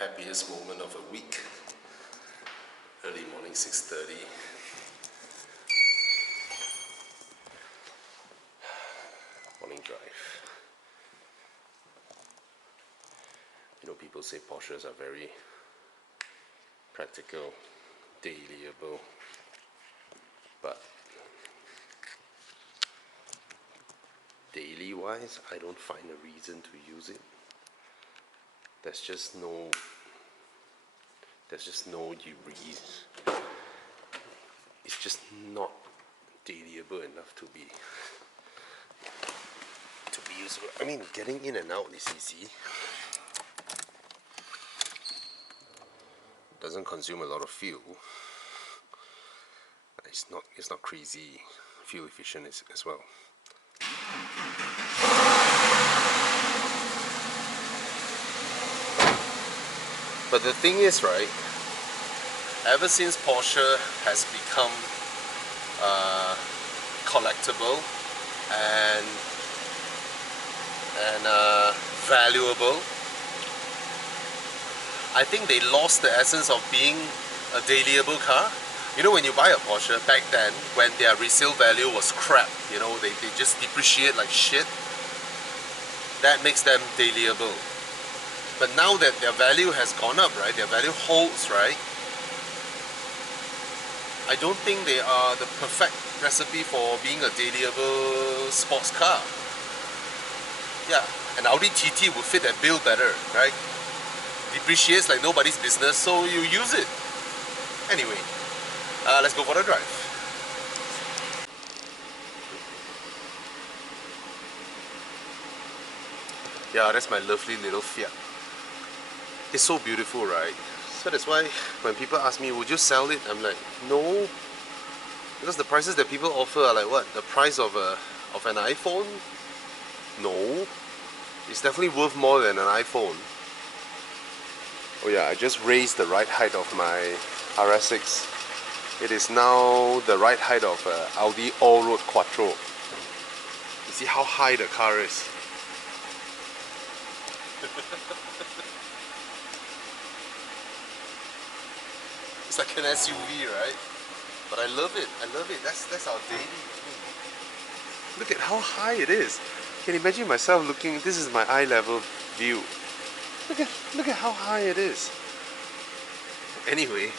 happiest moment of a week. Early morning, 6:30. Morning drive. You know, people say Porsches are very practical, dailyable, but daily wise, I don't find a reason to use it. There's just no reason. It's just not dailyable enough to be usable. I mean, getting in and out is easy. Doesn't consume a lot of fuel. It's not crazy fuel efficient as well. But the thing is, right, ever since Porsche has become collectible and valuable, I think they lost the essence of being a dailyable car. You know, when you buy a Porsche back then, when their resale value was crap, you know, they just depreciate like shit, that makes them dailyable. But now that their value has gone up, right, their value holds, right, I don't think they are the perfect recipe for being a dailyable sports car. Yeah, an Audi TT would fit that bill better, right? Depreciates like nobody's business, so you use it. Anyway, let's go for the drive. Yeah, that's my lovely little Fiat. It's so beautiful, right? So that's why when people ask me, would you sell it? I'm like, no. Because the prices that people offer are like what? The price of an iPhone? No. It's definitely worth more than an iPhone. Oh yeah, I just raised the ride height of my RS6. It is now the ride height of Audi All-Road Quattro. You see how high the car is? It's like an SUV, right? But I love it. I love it. That's our daily. Look at how high it is. Can you imagine myself looking? This is my eye level view. Look at how high it is. Anyway,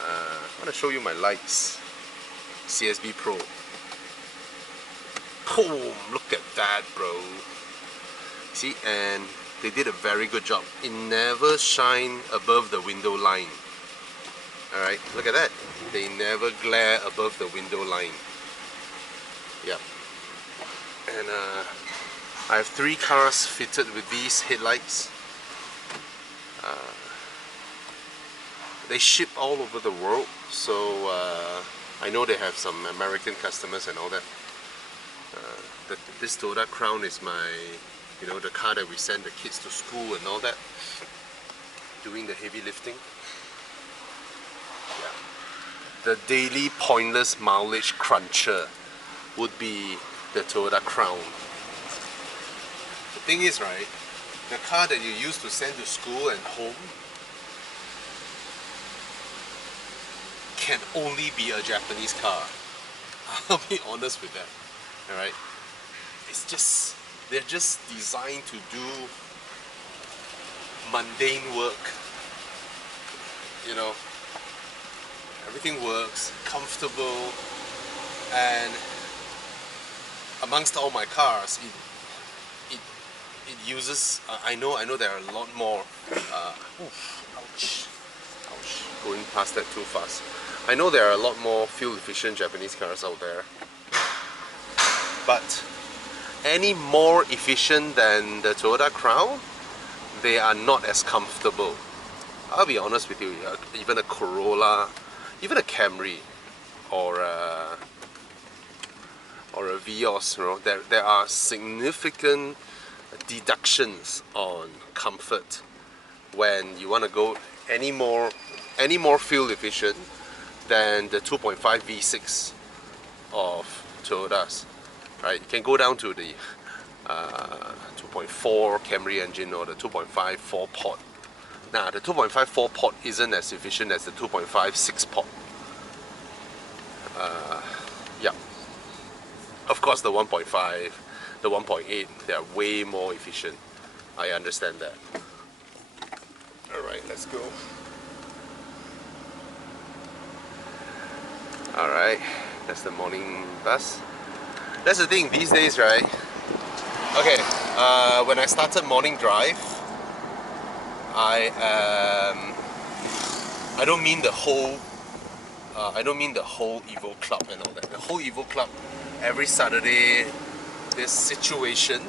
I want to show you my lights. CSB Pro. Boom! Look at that, bro. See, and they did a very good job. It never shine above the window line. Alright, look at that. They never glare above the window line. Yep. And I have 3 cars fitted with these headlights. They ship all over the world, so I know they have some American customers and all that. This Toyota Crown is my, you know, the car that we send the kids to school and all that, doing the heavy lifting. Yeah. The daily pointless mileage cruncher would be the Toyota Crown. The thing is, right, the car that you use to send to school and home can only be a Japanese car. I'll be honest with that. Alright? They're just designed to do mundane work. You know, everything works, comfortable, and amongst all my cars, it uses. I know there are a lot more. Ouch! Going past that too fast. I know there are a lot more fuel-efficient Japanese cars out there, but any more efficient than the Toyota Crown, they are not as comfortable. I'll be honest with you. Even a Corolla, even a Camry, or a Vios, you know, there are significant deductions on comfort when you want to go any more fuel efficient than the 2.5 V6 of Toyotas, right? You can go down to the 2.4 Camry engine or the 2.5 4-port Nah, the 2.5 4-pot isn't as efficient as the 2.5 6-pot. Yeah. Of course, the 1.5, the 1.8, they are way more efficient. I understand that. Alright, let's go. Alright, that's the morning bus. That's the thing these days, right? Okay, when I started morning drive, I don't mean the whole Evo Club and all that. The whole Evo Club, every Saturday, this situation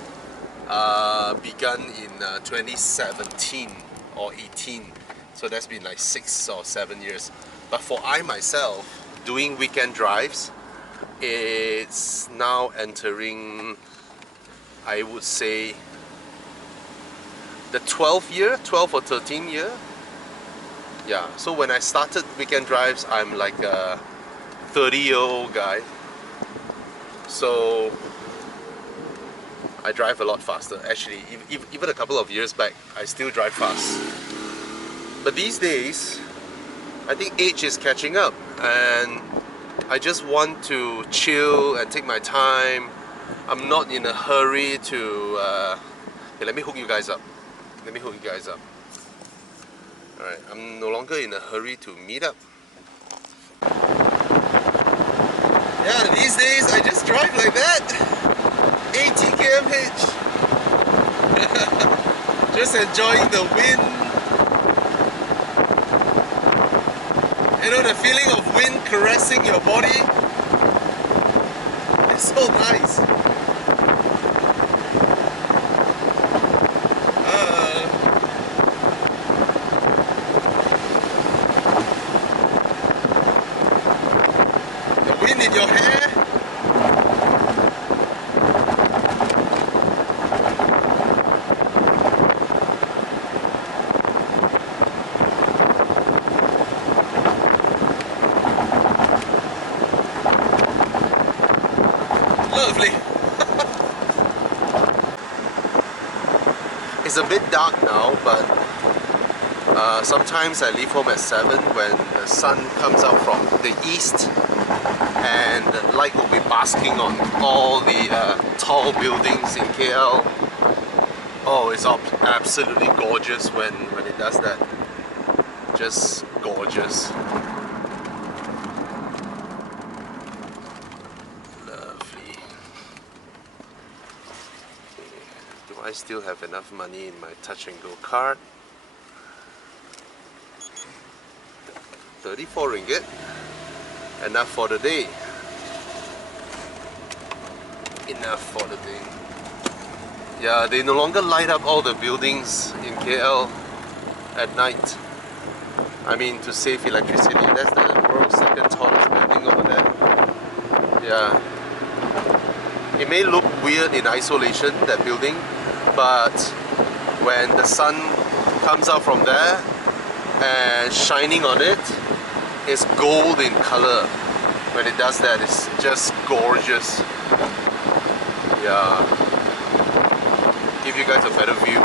begun in 2017 or 18. So that's been like 6 or 7 years. But for I myself, doing weekend drives, it's now entering, I would say, the 12th year, 12 or 13 year. Yeah, so when I started weekend drives, I'm like a 30-year-old guy. So I drive a lot faster. Actually, even a couple of years back, I still drive fast. But these days, I think age is catching up, and I just want to chill and take my time. I'm not in a hurry to... okay, let me hook you guys up. Alright, I'm no longer in a hurry to meet up. Yeah, these days I just drive like that. 80 km/h. Just enjoying the wind. You know, the feeling of wind caressing your body. It's so nice. The wind in your hair. Lovely. It's a bit dark now, but sometimes I leave home at 7 when the sun comes out from the east and the light will be basking on all the tall buildings in KL. Oh, it's absolutely gorgeous when it does that. Just gorgeous. I still have enough money in my touch and go card. 34 ringgit. Enough for the day. Enough for the day. Yeah, they no longer light up all the buildings in KL at night. I mean, to save electricity. That's the world's second tallest building over there. Yeah. It may look weird in isolation, that building, but when the sun comes out from there and shining on it, it's gold in color. When it does that, it's just gorgeous. Yeah. Give you guys a better view.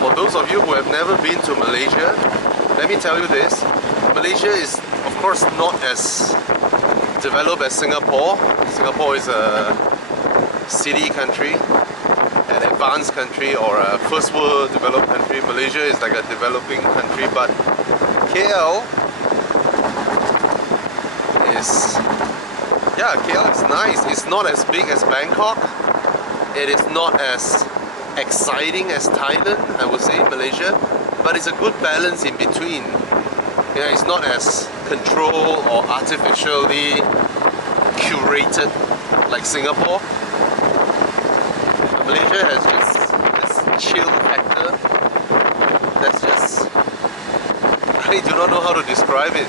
For those of you who have never been to Malaysia, let me tell you this. Malaysia is, of course, not as developed as Singapore. Singapore is a city country, an advanced country, or a first world developed country. Malaysia is like a developing country, but KL is, yeah, KL is nice. It's not as big as Bangkok. It is not as exciting as Thailand, I would say, Malaysia, but it's a good balance in between. Yeah, it's not as controlled or artificially curated like Singapore. Malaysia has this chill factor that's just, I do not know how to describe it.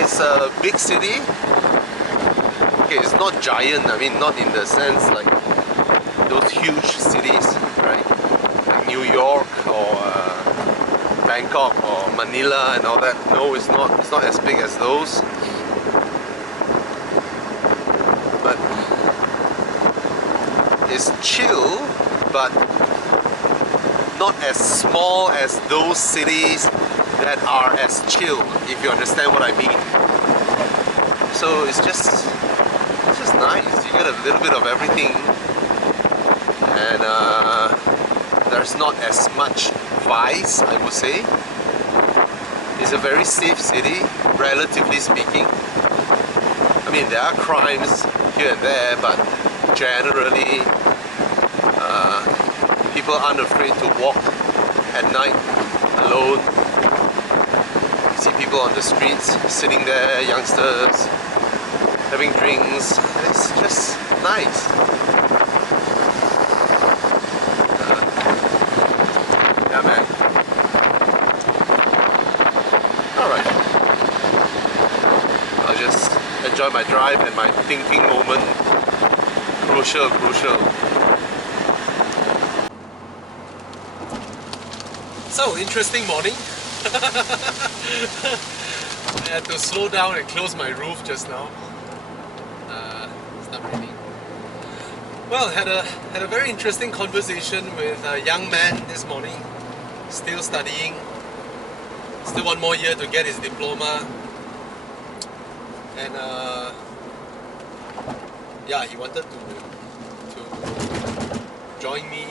It's a big city. Okay, it's not giant, I mean, not in the sense like those huge cities, right? Like New York Bangkok or Manila and all that. No, it's not. It's not as big as those. But it's chill, but not as small as those cities that are as chill, if you understand what I mean. So it's just nice. You get a little bit of everything, and there's not as much vice, I would say. It's a very safe city, relatively speaking. I mean, there are crimes here and there, but generally people aren't afraid to walk at night alone. You see people on the streets sitting there, youngsters having drinks. It's just nice. Yeah, man. Alright. I'll just enjoy my drive and my thinking moment. Crucial. So, interesting morning. I had to slow down and close my roof just now. It's not raining. Well, had a very interesting conversation with a young man this morning. Still studying. Still 1 more year to get his diploma. And yeah, he wanted to join me,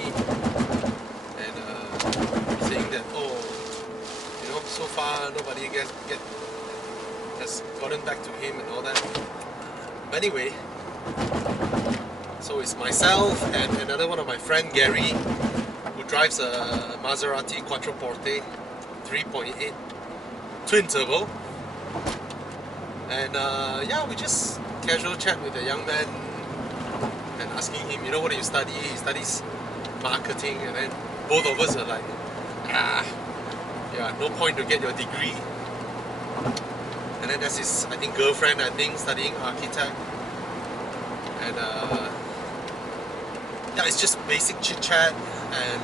and saying that, oh, you know, so far nobody has gotten back to him and all that. But anyway, so it's myself and another one of my friend Gary, who drives a Maserati Quattroporte 3.8 twin turbo. And yeah, we just casual chat with the young man and asking him, you know, what do you study? He studies marketing, and then both of us are like, yeah, no point to get your degree. And then there's his, I think, girlfriend, studying architect. And yeah, it's just basic chit chat, and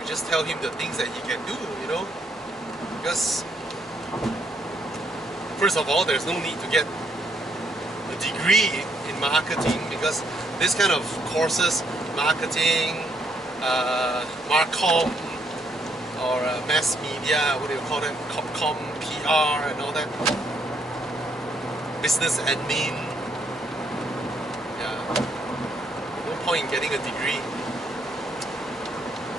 we just tell him the things that he can do, you know, because first of all, there's no need to get a degree in marketing, because this kind of courses, marketing, Marcom, or mass media, what do you call it, Copcom, PR and all that, business admin, yeah, no point in getting a degree.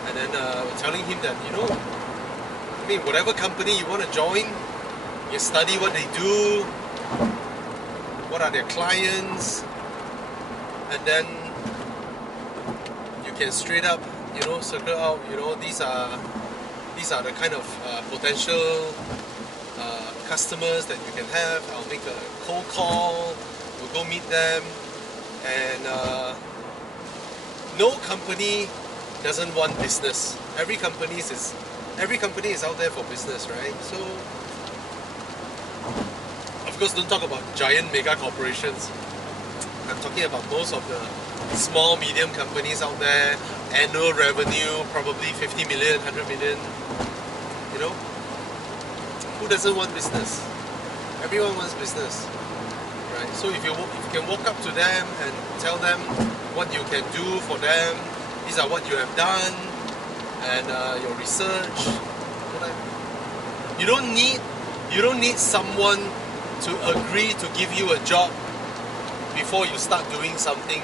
And then we're telling him that, you know, I mean, whatever company you want to join, you study what they do, what are their clients, and then you can straight up, you know, circle out, you know, these are the kind of potential customers that you can have. I'll make a cold call, we'll go meet them, and no company doesn't want business. Every company is out there for business, right? So of course, don't talk about giant mega corporations. I'm talking about most of the small, medium companies out there. Annual revenue, probably 50 million, 100 million. You know? Who doesn't want business? Everyone wants business. Right? So if you can walk up to them and tell them what you can do for them, these are what you have done, and your research. You don't need someone to agree to give you a job before you start doing something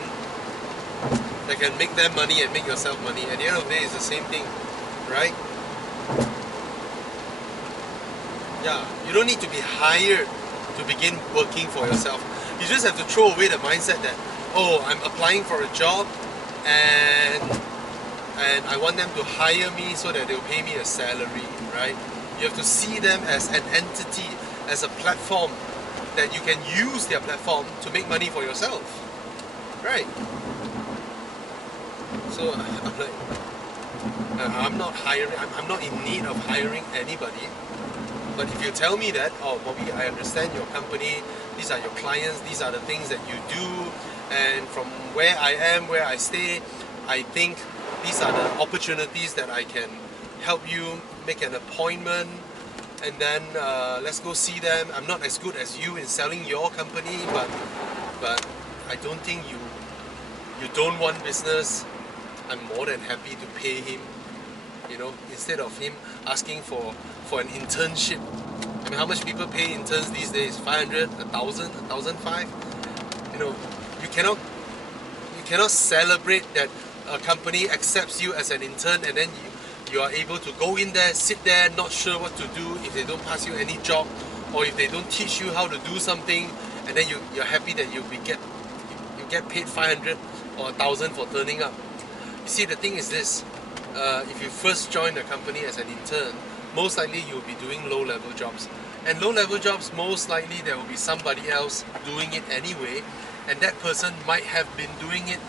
that can make them money and make yourself money. At the end of the day, it's the same thing, right? Yeah, you don't need to be hired to begin working for yourself. You just have to throw away the mindset that, oh, I'm applying for a job and I want them to hire me so that they'll pay me a salary, right? You have to see them as an entity, as a platform, that you can use their platform to make money for yourself, right? So I'm like, I'm not hiring, I'm not in need of hiring anybody. But if you tell me that, oh Bobby, I understand your company, these are your clients, these are the things that you do, and from where I am, where I stay, I think these are the opportunities that I can help you make an appointment, and then let's go see them. I'm not as good as you in selling your company, but I don't think you don't want business. I'm more than happy to pay him, you know, instead of him asking for an internship. I mean, how much people pay interns these days? 500, 1,000, 1,005. You know, you cannot celebrate that a company accepts you as an intern, and then you are able to go in there, sit there, not sure what to do if they don't pass you any job, or if they don't teach you how to do something, and then you're happy that you get paid 500 or 1,000 for turning up. You see, the thing is this: if you first join a company as an intern, most likely you'll be doing low-level jobs, and low-level jobs, most likely there will be somebody else doing it anyway, and that person might have been doing it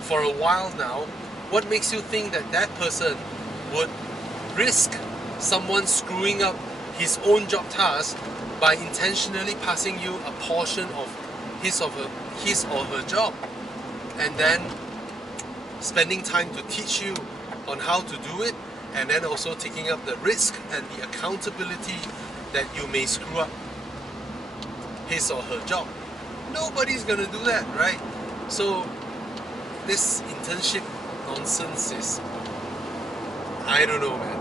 for a while now. What makes you think that that person would risk someone screwing up his own job task by intentionally passing you a portion of his or her job, and then spending time to teach you on how to do it, and then also taking up the risk and the accountability that you may screw up his or her job? Nobody's gonna do that, right? So this internship nonsense is, I don't know, man.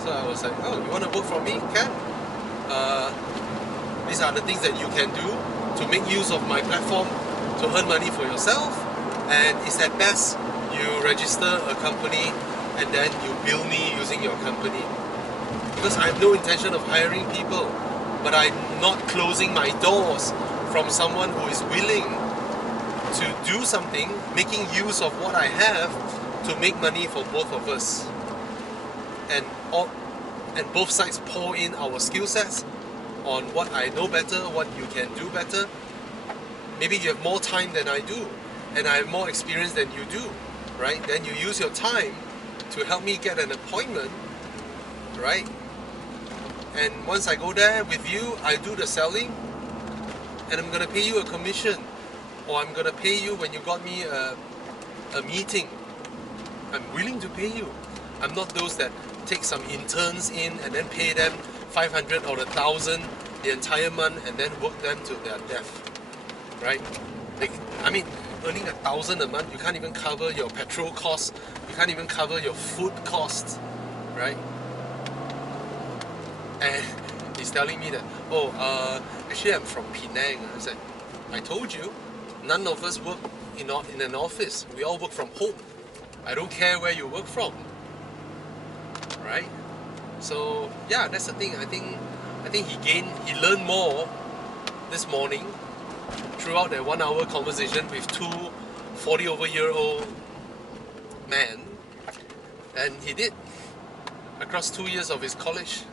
So I was like, oh, you want to work for me? Can. These are the things that you can do to make use of my platform to earn money for yourself. And it's at best you register a company and then you bill me using your company. Because I have no intention of hiring people, but I'm not closing my doors from someone who is willing to do something, making use of what I have to make money for both of us, and both sides pour in our skill sets on what I know better, what you can do better. Maybe you have more time than I do, and I have more experience than you do, right? Then you use your time to help me get an appointment, right? And once I go there with you, I do the selling, and I'm gonna pay you a commission, or I'm gonna pay you when you got me a meeting. I'm willing to pay you. I'm not those that take some interns in and then pay them 500 or 1,000 the entire month and then work them to their death, right? I mean, earning 1,000 a month, you can't even cover your petrol costs, you can't even cover your food costs, right? And he's telling me that, actually I'm from Penang. I said, I told you, none of us work in an office. We all work from home. I don't care where you work from, right? So yeah, that's the thing. I think he learned more this morning throughout that 1 hour conversation with two 40-over-year-old men than he did across 2 years of his college.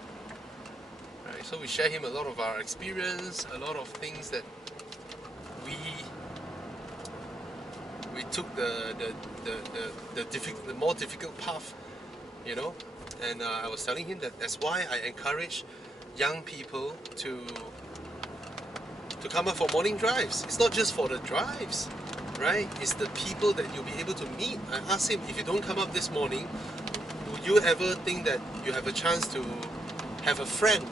Right? So we share him a lot of our experience, a lot of things that we took the more difficult path, you know. And I was telling him that that's why I encourage young people to come up for morning drives. It's not just for the drives, right? It's the people that you'll be able to meet. I asked him, if you don't come up this morning, would you ever think that you have a chance to have a friend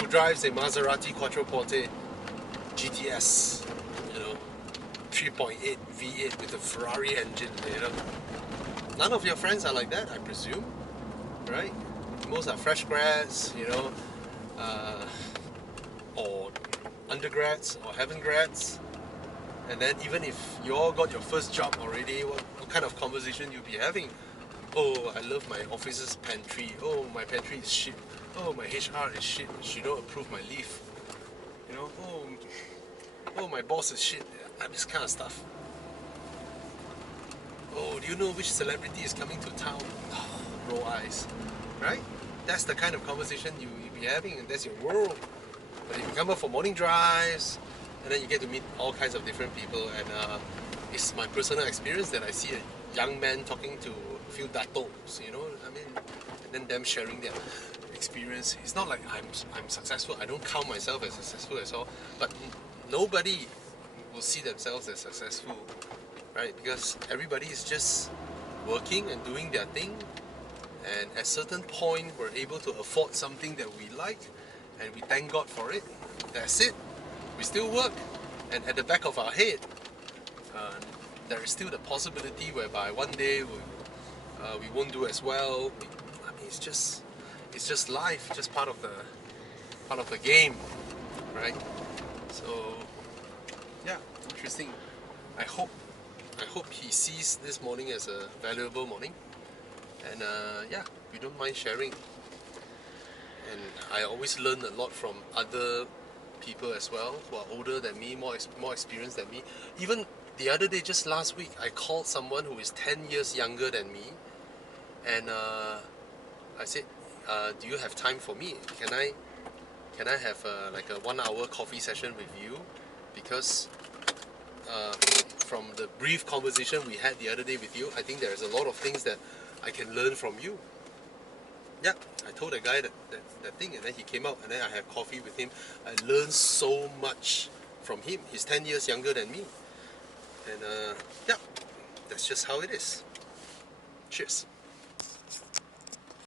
who drives a Maserati Quattroporte GTS, you know, 3.8 V8 with a Ferrari engine, you know? None of your friends are like that, I presume, right? Most are fresh grads, you know, or undergrads or haven't grads. And then even if you all got your first job already, what kind of conversation you'll be having? Oh, I love my office's pantry. Oh, my pantry is shit. Oh, my HR is shit. She don't approve my leave. You know, oh, my boss is shit. This kind of stuff. Oh, do you know which celebrity is coming to town? Oh, roll eyes, right? That's the kind of conversation you'll be having, and that's your world. But if you come up for morning drives, and then you get to meet all kinds of different people, and it's my personal experience that I see a young man talking to a few datos, you know, I mean, and then them sharing their experience. It's not like I'm successful. I don't count myself as successful at all, but nobody will see themselves as successful, right? Because everybody is just working and doing their thing, and at certain point we're able to afford something that we like, and we thank God for it. That's it. We still work, and at the back of our head, there is still the possibility whereby one day we won't do as well. I mean, it's just life, just part of the game, right? So yeah, interesting. I hope he sees this morning as a valuable morning, and yeah, we don't mind sharing. And I always learn a lot from other people as well, who are older than me, more experienced than me. Even the other day, just last week, I called someone who is 10 years younger than me, and I said, do you have time for me? Can I have like a 1 hour coffee session with you? Because from the brief conversation we had the other day with you, I think there's a lot of things that I can learn from you. Yeah, I told the guy that thing, and then he came out, and then I had coffee with him. I learned so much from him. He's 10 years younger than me. And yeah, that's just how it is. Cheers.